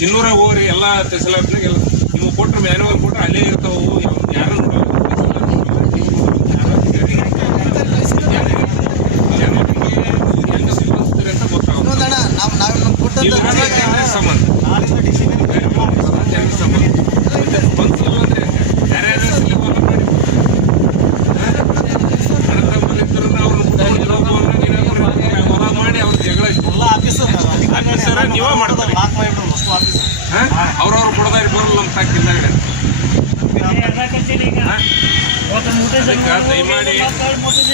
ಚಿನ್ನೂರಾಗ ಹೋಗ್ರಿ ಎಲ್ಲ ತಹಸೀಲ್ದಾರ್ನಾಗ ಎಲ್ಲ ನಿಮ್ಗೆ ಕೊಟ್ರೆ ಮ್ಯಾನುವಲ್ ಕೊಟ್ರೆ ಅಲ್ಲೇ ಇರ್ತಾವು ಯಾರು ಹೆಂಗ ಸಿಬ್ಬಂದಿಸ್ತಾರೆ ಅಂತ ಗೊತ್ತಾಗುತ್ತೆ ಇನ್ನೊಂದಣ್ಣ ನಾವು ನಾವು ಕೊಟ್ಟಂತ ಇವೆಲ್ಲ ಜನರ ಸಂಬಂಧ ಜನರ ಸಂಬಂಧ ಮತ್ತೆ ಬಂತು ಅಂದ್ರೆ ಯಾರ್ಯಾರು ಸಿಲಿಬಲ್ ಮಾಡಿ ಅಣ್ಣ ತಮ್ಮಂದಿರನ್ನ ಅವ್ರನ್ನ ಬಿಟ್ಕೊಂಡು ಎಲ್ಲೋದ್ರು ಅಂದ್ರೆ ಏನಾದ್ರು ಹೊಲ ಮಾಡಿ ಅವ್ರ ಜಗಳ ಎಲ್ಲ ಆಫೀಸರ್ ಆಫೀಸರ ನೀವೇ ಮಾಡ್ತಾರೆ ಲಾಕ್ ಮಾಡಿಬಿಡು ಅಷ್ಟು ಆಫೀಸರ್ ಅವ್ರವ್ರು ಕೊಡದಾರಿ ಬರಲ್ಲ ಅಂತ ಹಾಕಿದ್ದಾಗ ಅದಕ್ಕೆ ದಯಮಾಡಿ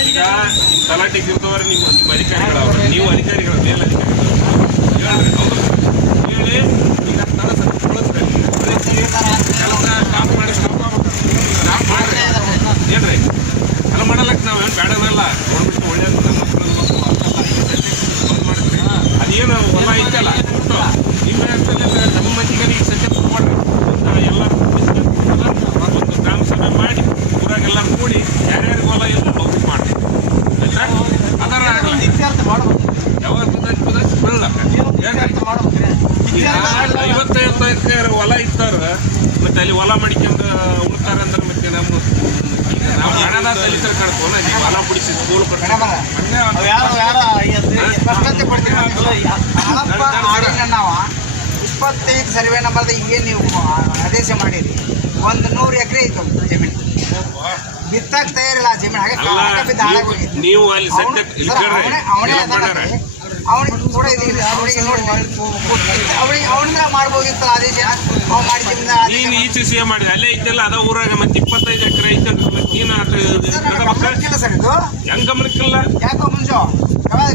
ಈಗ ತಲಾಟಿಗೆ ಇರ್ತವ್ರೆ ನಿಮ್ಮ ನಿಮ್ಮ ಅಧಿಕಾರಿಗಳು ಅವ್ರು. ನೀವು ಅಧಿಕಾರಿಗಳು ಮೇಲ್ ಅಧಿಕಾರಿಗಳು ಹೇಳ್ರಿ ಹೌದು ಹೇಳಿ ಈಗ ಸ್ಥಳ ಕೆಲಸ ಸ್ಟಾಪ್ ಮಾಡಿ ಸ್ಟಾಪ್ ಸ್ಟಾಪ್ ಮಾಡ್ರಿ ಹೇಳ್ರಿ ಅಲ್ಲ ಮಾಡಲಕ್ಕ ನಾವೇನು ಬೇಡನಲ್ಲ ನೋಡ್ಬಿಟ್ಟು ಒಳ್ಳೇದು ನಮ್ಮ ಮಕ್ಕಳು ಮಾಡಿದ್ರಿ ಅದೇನು ಹೊಲ ಐತಲ್ಲ ಬಿಟ್ಟು ನಿಮ್ಮ ಹೆಸರಲ್ಲಿ ನಮ್ಮ ಮಂದಿಗೆ ಈಗ ಸದ್ಯ ಮಾಡ್ರಿ ಒಂದು ಎಲ್ಲರೂ ಒಂದು ಗ್ರಾಮ ಸಭೆ ಮಾಡಿ ಊರಾಗೆಲ್ಲ ಕೂಡಿ ಯಾರ್ಯಾರಿಗೆ ಹೊಲ ಇಲ್ಲ ಅವ್ರಿಗೆ ಮಾಡಿ ಆಯ್ತಾ ಅದರ ಆಗಲ್ಲ ಇತ್ಯರ್ಥ ಮಾಡ್ಬೇಕು ಯಾವಾಗ ಪದಾರ್ಥ ಪದಾರ್ಥ ಬೀಳಲ್ಲ ಹೇಳ್ರಿ ಇತ್ಯರ್ಥ ಮಾಡ್ಬೇಕ್ರಿ ಈಗ ಐವತ್ತೈವತ್ತು ಎಕರೆ ಹೊಲ ಇತ್ತಾರ ಮತ್ತೆ ಅಲ್ಲಿ ಹೊಲ ಮಾಡ್ಕೊಂಡು ಉಳ್ತಾರ ಅಂದ್ರೆ ಮತ್ತೆ ನಮ್ಮ ನಾವು ಹಣದ ದಲಿತರ ನೀವು ಹೊಲ ಬಿಡಿಸಿ ಸ್ಕೂಲ್ ಇಪ್ಪತ್ತೈದು ಸರ್ವೆ ನಂಬರ್ ಹಿಂಗೆ ನೀವು ಆದೇಶ ಮಾಡಿರಿ. ಒಂದು ನೂರು ಎಕರೆ ಇತ್ತು ಜಮೀನ್. ಬಿತ್ತಾಕ ತಯಾರಿಲ್ಲ ಜಮೀನು. ಹಾಗೆ ನೀವು- ಅಲ್ಲಿ ಅವನೇ-. ಅವನಿಗೆ ಕೂಡ ಅವನಿಗೆ ಅವನಿಗೆ ಅವನಿಂದ ಮಾಡ್ಬೋದಿತ್ತು ಆದೇಶ? ಅವ್ ಮಾಡಿ ಜಮೀನ ನೀನು ಈಚೆ ಸೇವೆ ಮಾಡಿದೆ. ಅಲ್ಲೇ ಇದ್ದಲ್ಲ ಅದ ಊರಾಗ ಮತ್ತೆ ಇಪ್ಪತ್ತೈದು ಎಕರೆ ಐತೆ ನೀನು ಗಮನಕ್ಕಿಲ್ಲ ಸರ್ ಇದು. ಹೆಂಗ್ ಗಮನಕ್ಕಿಲ್ಲ? ಯಾಕೋ ಯಾವಾಗ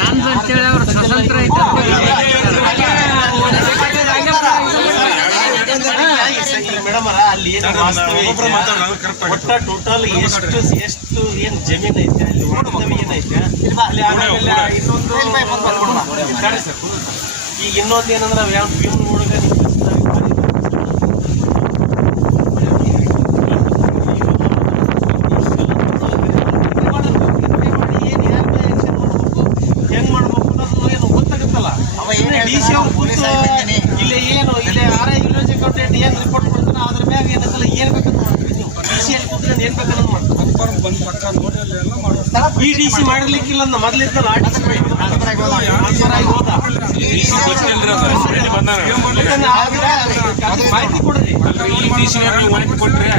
ನಮ್ದು ಅಂತೇಳಿ ಅವ್ರ ಸ್ವತಂತ್ರ ಐತೆ ಮೇಡಮ್ ಅಲ್ಲಿ ಏನು ವಾಸ್ತವ ಐತೆ, ಒಟ್ಟ ಟೋಟಲ್ ಎಷ್ಟು ಎಷ್ಟು ಏನ್ ಜಮೀನ್ ಐತೆ ಅಲ್ಲಿ ವಾಸ್ತವ ಏನೈತೆ ಅಲ್ಲಿ ಆಮೇಲೆ ಇನ್ನೊಂದು ಸರಿ ಸರ್. ಈಗ ಇನ್ನೊಂದು ಏನಂದ್ರೆ ನಾವು ಯಾವ ಭೀಮನ ಒಳಗ ಇಲ್ಲ ಏನು. ಇಲ್ಲಿ ಏನು ಇಲ್ಲೇ ಆರ್ ಐ ವಿಲೇಜ್ ಅಕೌಂಟೆಂಟ್ ಏನು ರಿಪೋರ್ಟ್ ಕೊಡ್ತಾನೆ ಅದ್ರ ಮ್ಯಾಗ ಏನಂತಲ್ಲ ಏನ್ ಬೇಕಂತ ಮಾಡ್ತೀವಿ ಡಿ ಸಿ ಅಲ್ಲಿ ಕೂತ್ಕೊಂಡು ಏನ್ ಬೇಕನ್ನೋದು ಮಾಡ್ತೀವಿ ಈ ಡಿ ಸಿ ಮಾಡಿರ್ಲಿಕ್ಕಿಲ್ಲ ಮೊದ್ಲಿದ್ದ ಆ ಡಿ ಸಿ ಟ್ರಾನ್ಸ್ಫರ್ ಆಗಿ ಹೋದ ಅದಕ್ಕೆ ಮಾಹಿತಿ ಕೊಡ್ರಿ. ಈ ಮಾಹಿತಿ ಕೊಟ್ರೆ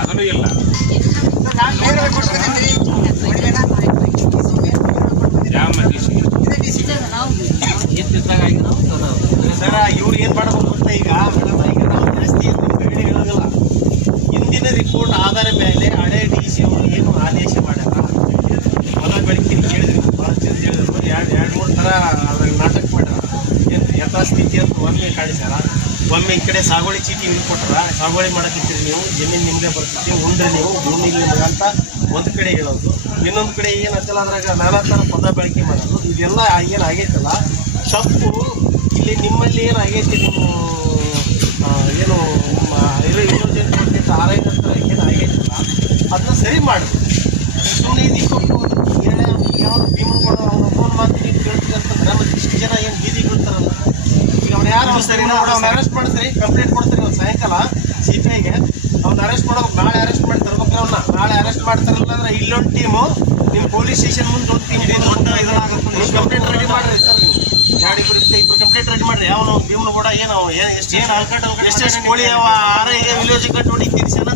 ಅದನ್ನು ಇಲ್ಲ. ಯಾವ ಮತೀಶಿ ಸರ ಇವ್ರು ಏನ್ ಮಾಡ್ಬೇಕು ಅಂತ ಈಗ ಮೇಡಮ್ ಈಗ ನಾವು ಜಾಸ್ತಿ ಏನು ಬೇಡ ಹೇಳೋದಿಲ್ಲ ಹಿಂದಿನ ರಿಪೋರ್ಟ್ ಆಧಾರ ಮೇಲೆ ಹಳೆ ಡಿ ಸಿ ಅವರು ಏನು ಆದೇಶ ಮಾಡ್ಯಾರ ಹೊಲ ಬೆಳಕಿನ ಕೇಳಿದ್ರಿ ಭಾಳ ಜನ ಹೇಳಿದ್ರು ಎರಡು ಥರ ಅದ್ರಾಗ ನಾಟಕ ಮಾಡ್ಯಾರ ಯಥಾಸ್ಥಿತಿ ಅಂತ ಒಮ್ಮೆ ಕಾಡಿಸ್ಯಾರ ಒಮ್ಮೆ ಈ ಕಡೆ ಸಾಗುವಳಿ ಚೀಟಿ ಇಲ್ಲಿ ಕೊಟ್ಟಾರ ಸಾಗುವಳಿ ಮಾಡೋಕ್ಕಿಂತೀರಿ ನೀವು, ಜಮೀನು ನಿಮ್ಮದೇ ಬರ್ತೈತಿ, ಉಂಡ್ರೆ ನೀವು, ಭೂಮಿ ನಿಮ್ಗೆ ಅಂತ ಒಂದು ಕಡೆ ಹೇಳೋದು. ಇನ್ನೊಂದು ಕಡೆ ಏನಂತಲ್ಲ ಅದ್ರಾಗ ನಾನಾ ಥರ ಪದ ಬಳಕೆ ಮಾಡೋದು. ಇದೆಲ್ಲ ಏನು ಆಗೈತಲ್ಲ, ತಪ್ಪು ಇಲ್ಲಿ ನಿಮ್ಮಲ್ಲಿ ಏನು ಆಗೈತಿ ನೀವು ಏನು ಯೋಜನೆ ಕೊಟ್ಟಿದ್ದ ಆರೈದು ಹತ್ರ ಏನು ಆಗೈತಲ್ಲ, ಅದನ್ನ ಸರಿ ಮಾಡಿ. ಸುಮ್ಮನೆ ಇದು ಇಪ್ಪತ್ತು ಏನೇ ಯಾವ ಭೀಮನ್ ಕೊಡೋ ಅವ್ನು ಫೋನ್ ಮಾತು ನೀವು ಕೇಳ್ತೀರಿ ಅಂತಂದ್ರೆ ಮತ್ತೆ ಇಷ್ಟು ಜನ ಏನು ಬೀದಿ ಬೀಳ್ತಾರಲ್ಲ ಈಗ ಅವ್ನು ಯಾರು ಸರಿ ಅವ್ನು ಅರೆಸ್ಟ್ ಮಾಡಿಸ್ರಿ ಕಂಪ್ಲೇಂಟ್ ಕೊಡ್ತೀರಿ ಇವತ್ತು ಸಾಯಂಕಾಲ ಸಿ ಪಿ ಐಗೆ ಅವ್ನು ಅರೆಸ್ಟ್ ಮಾಡ್ಬೇಕು ನಾಳೆ ಅರೆಸ್ಟ್ ಮಾಡಿ ತರ್ಬೇಕು ಅವ್ನ. ನಾಳೆ ಅರೆಸ್ಟ್ ಮಾಡ್ತಾರಲ್ಲ ಅಂದ್ರೆ ಇಲ್ಲೊಂದು ಟೀಮು ನಿಮ್ಮ ಪೊಲೀಸ್ ಸ್ಟೇಷನ್ ಮುಂದೆ ಒಂದು ಟೀಮ್ ದೊಡ್ಡ ಇದಾಗುತ್ತೆ ಕಂಪ್ಲೇಂಟ್ ರೆಡಿ ಮಾಡ್ರಿ ಸರ್ ನೀವು. ಎರಡು ಇಬ್ರು ಇಬ್ರು ಕಂಪ್ಲೇಂಟ್ ರೆಡಿ ಮಾಡ್ರಿ. ಅವನು ಭೀಮನ ಕೂಡ ಏನು ಏನು ಎಷ್ಟು ಏನು ಅಲ್ಕಟ್ ಎಷ್ಟೆಷ್ಟು ಕೋಳಿ ಅವ ಆರ ಈಗ ವಿಲೇಜ್ ಕಟ್ ನೋಡಿ ತಿರ್ಸನ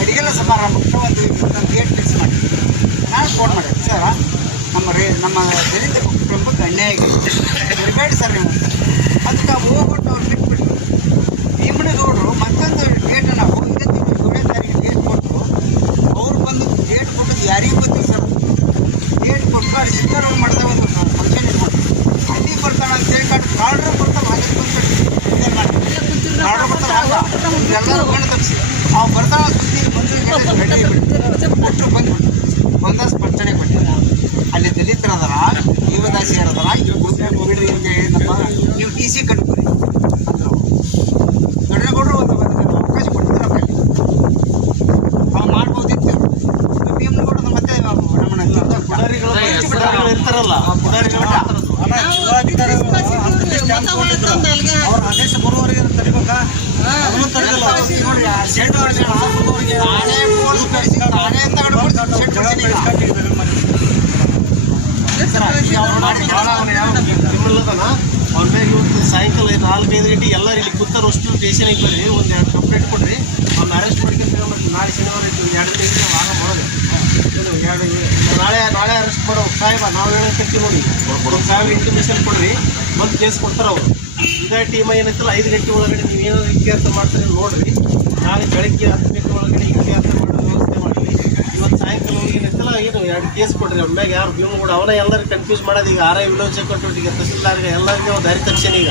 ಅಡಿಗೆಲ್ಲ ಸಮಾರಂಭಕ್ಕೆ ಒಂದು ಡೇಟ್ ಫಿಕ್ಸ್ ಮಾಡಿ. ನಾನು ಫೋನ್ ಮಾಡಿ ಸರ್, ನಮ್ಮ ರೇ, ನಮ್ಮ ದಲಿತ ಕುಟುಂಬಕ್ಕೆ ಅನ್ಯಾಯ ಬೇಡ ಸರ್ ನೀವು ಅದಕ್ಕೆ ಹೋಗ್ಬಿಟ್ಟು ಅವ್ರು ಬಿಟ್ಬಿಟ್ಟು ಭೀಮನ ಗೌಡರು ಮತ್ತೊಂದು ಗೇಟನ್ನು ಹೋಗಿದೆ ಏಳನೇ ತಾರೀಕು ಡೇಟ್ ಕೊಟ್ಟು, ಅವ್ರು ಬಂದು ಡೇಟ್ ಕೊಟ್ಟದ್ದು ಯಾರಿಗೂ ಗೊತ್ತಿಲ್ಲ ಸರ್. ಡೇಟ್ ಕೊಟ್ಟು ಅಲ್ಲಿ ಸಿಕ್ಕರ್ ಮಾಡಿದ ಒಂದು ಫಂಕ್ಷನ್ ಇದು ಮಾಡಿ ಅಲ್ಲಿ ಬರ್ತಾನೆ ಅಂತ ಹೇಳಿ ಕಾಡು ಆರ್ಡ್ರ್ ಬರ್ತಾನೆ, ಹಾಗೆ ಬಂದು ಮಾಡ್ತಾರೆ ಆರ್ಡ್ರ್ ಬರ್ತಾರೆ ಹಾಗೆ. ಎಲ್ಲರೂ ಕಣ್ಣು ತಪ್ಪಿಸಿ ಅವ್ ಬರ್ತಾಳ ಸುದ್ದಿ ಬಂದು ಬಿಟ್ಟು ಬಂದ್ಬಿಟ್ಟು ಬಂದ ಸ್ಪಷ್ಟನೆ ಕೊಟ್ಟಿಲ್ಲ ಅಲ್ಲಿ ದಲಿತರದಾರ ಅದರ ಇವ್ರು ಬಿಡ್ರಿ ಹಿಂಗೆ ಏನಪ್ಪ, ನೀವು ಟಿ ಸಿ ಕಂಡುಕೊಡಿ ಅಂದ್ರು ಗಡ್ಡೆಗೌಡರು ಒಂದು ಒಂದು ಅವಕಾಶ ಕೊಟ್ಟಿದ್ರಪ್ಪ ಇಲ್ಲಿ ಅವ್ ಮಾಡ್ಬೋದಿತ್ತು ಭೀಮನಗೌಡರು ಮತ್ತೆ ರಮಣ ಪುಡಾರಿಗಳು ಪುಡಾರಿಗಳು ಇರ್ತಾರಲ್ಲ ಆ ಪುಡಾರಿಗಳು ಮಾಡ್ತಾರದು. ಅವ್ರ ಆದೇಶ ಬರುವವರೆಗೆ ತಡಿಬೇಕಾ ಅದನ್ನು ತಡೆದಿಲ್ಲ ನೋಡಿ ಆ ಅವ್ರಿಗೆ ಆನೆ ಅಂತ ಶೆಡ್ ನಿಮ್ಮಲ್ಲದನ ಅವ್ರ ಮೇಲೆ ಇವತ್ತು ಸಾಯಂಕಾಲ ನಾಲ್ಕೈದು ಗಂಟೆ ಎಲ್ಲರೂ ಇಲ್ಲಿ ಕೂತಾರ ಅಷ್ಟು ಸ್ಟೇಷನಿಗೆ ಬರ್ರಿ ಒಂದು ಎರಡು ಕಂಪ್ಲೇಂಟ್ ಕೊಡ್ರಿ ಅವ್ನ ಅರೆಸ್ಟ್ ಮಾಡ್ಕೊಂಡು ತಗೊಂಡ್ಬರ್ತೀವಿ ನಾಳೆ ಶನಿವಾರ ಐತಿ ಎರಡು ದಿನ ಆಗ ಮಾಡೋದು ಎರಡು ನಾಳೆ ನಾಳೆ ಅರೆಸ್ಟ್ ಮಾಡೋ ಸಾಹೇಬ ನಾವು ಹೇಳಕತ್ತೀವಿ ನೋಡಿ ಒಂದು ಸಾವಿರ ಇಂಟಿಮೇಷನ್ ಕೊಡ್ರಿ ಒಂದು ಕೇಸ್ ಕೊಡ್ತಾರೆ ಅವರು ಇದೇ ಟೀಮ್ ಏನೈತಲ್ಲ ಐದು ಗಂಟೆ ಒಳಗಡೆ ನೀವು ಏನಾದ್ರು ಇತ್ಯರ್ಥ ಮಾಡ್ತಾರೆ ನೋಡ್ರಿ ನಾಳೆ ಬೆಳಗ್ಗೆ ಹತ್ತು ಗಂಟೆ ಒಳಗಡೆ ಇತ್ಯರ್ಥ ಮಾಡೋ ವ್ಯವಸ್ಥೆ ಮಾಡಿ ಇವತ್ತು ಸಾಯಂಕಾಲ ಹೋಗಿ ಏನೈತಲ್ಲ ಏನು ಎರಡು ಕೇಸ್ ಕೊಡ್ರಿ ಅವ್ನ ಮ್ಯಾಗ ಯಾರು ಭೀಮ್ ಕೂಡ ಅವನ ಎಲ್ಲರೂ ಕನ್ಫ್ಯೂಸ್ ಮಾಡೋದು. ಈಗ ಆರ್ ಐ ವಿಲೋಚ ಚಟುವಟಿಕೆ ತಹಸೀಲ್ದಾರ್ಗೆ ಎಲ್ಲರಿಗೂ ದಾರಿ ತಕ್ಷಣ ಈಗ.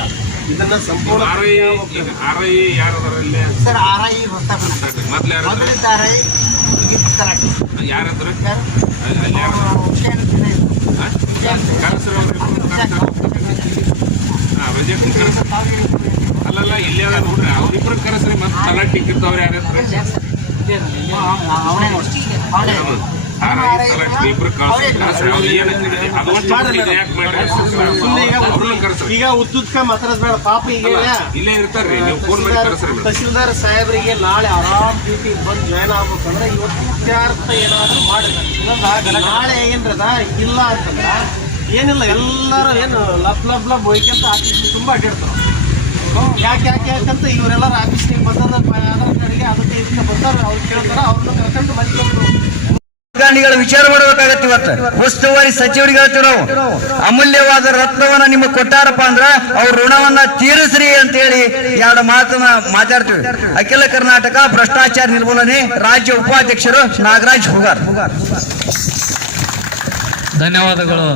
ಇದನ್ನ ಸಂಪೂರ್ಣ ಆರ್ ಐ ಆರ್ ಐ ಯಾರು ಇಲ್ಲಿ? ಸರ್ ಆರ್ ಐ ಹೊಸ ಮೊದಲಿದ್ದ ಆರ್ ಐ ಯಾರಾದ್ರು ಯಾರು ಅಲ್ಲಲ್ಲ ಇಲ್ಲಿ ಅದ ನೋಡ್ರಿ. ಅವ್ರಿಬ್ರು ಕರೆಸ್ರಿ ಮತ್ತೆ ತಲಾಟಿ ಟಿಕ್ಕಿರ್ತಾವ್ರಿ ಈಗ ಉದ್ದುದ್ಕ ಬೇಡ. ಪಾಪ ಈಗ ಇಲ್ಲೇ. ಇರ್ತಾರ್ರಿ. ನೀವು ಫೋನ್ ಮಾಡಿ ಕರೆಸ್ರಿ ತಹಸೀಲ್ದಾರ್ ಸಾಹೇಬರಿಗೆ ನಾಳೆ ಆರಾಮ್ ಡ್ಯೂಟಿ ಬಂದು ಜಾಯ್ನ್ ಆಗ್ಬೇಕಂದ್ರೆ ಇವತ್ತು ಮುಖ್ಯಾರ್ಥ ಏನಾದರೂ ಮಾಡಿ ನಾಳೆ ಏನ್ರದ? ಇಲ್ಲ ಅಂತಂದ್ರ ಏನಿಲ್ಲ. ಎಲ್ಲರೂ ಏನು ಲಬ್ ಲಬ್ ಲಬ್ ಹೋಯ್ಕಂತ ಆಫೀಸ್ ತುಂಬಾ ಅಡ್ಡಿರ್ತಾವ ಯಾಕೆ ಯಾಕೆ ಯಾಕಂತ ಇವರೆಲ್ಲರೂ ಆಫೀಸ್ನಿಗೆ ಬಂದದ ಅದಕ್ಕೆ ಇದಕ್ಕೆ ಬರ್ತಾರೆ ಅವ್ರು ಕೇಳ್ತಾರ ಅವ್ರನ್ನ ಕರ್ಕೊಂಡು ಗಾಂಧಿಗಳ ವಿಚಾರ ಮಾಡಬೇಕಾಗತ್ತೆ ಇವತ್ತು. ಉಸ್ತುವಾರಿ ಸಚಿವರಿಗೆ ಹೇಳ್ತೀವಿ ನಾವು. ಅಮೂಲ್ಯವಾದ ರತ್ನವನ್ನ ನಿಮಗೆ ಕೊಟ್ಟಾರಪ್ಪ ಅಂದ್ರ ಅವ್ರ ಋಣವನ್ನ ತೀರಿಸ್ರಿ ಅಂತ ಹೇಳಿ ಎರಡು ಮಾತನ್ನ ಮಾತಾಡ್ತೀವಿ. ಅಖಿಲ ಕರ್ನಾಟಕ ಭ್ರಷ್ಟಾಚಾರ ನಿರ್ಮೂಲನೆ ರಾಜ್ಯ ಉಪಾಧ್ಯಕ್ಷರು ನಾಗರಾಜ್ ಹುಗಾರ್. ಧನ್ಯವಾದಗಳು.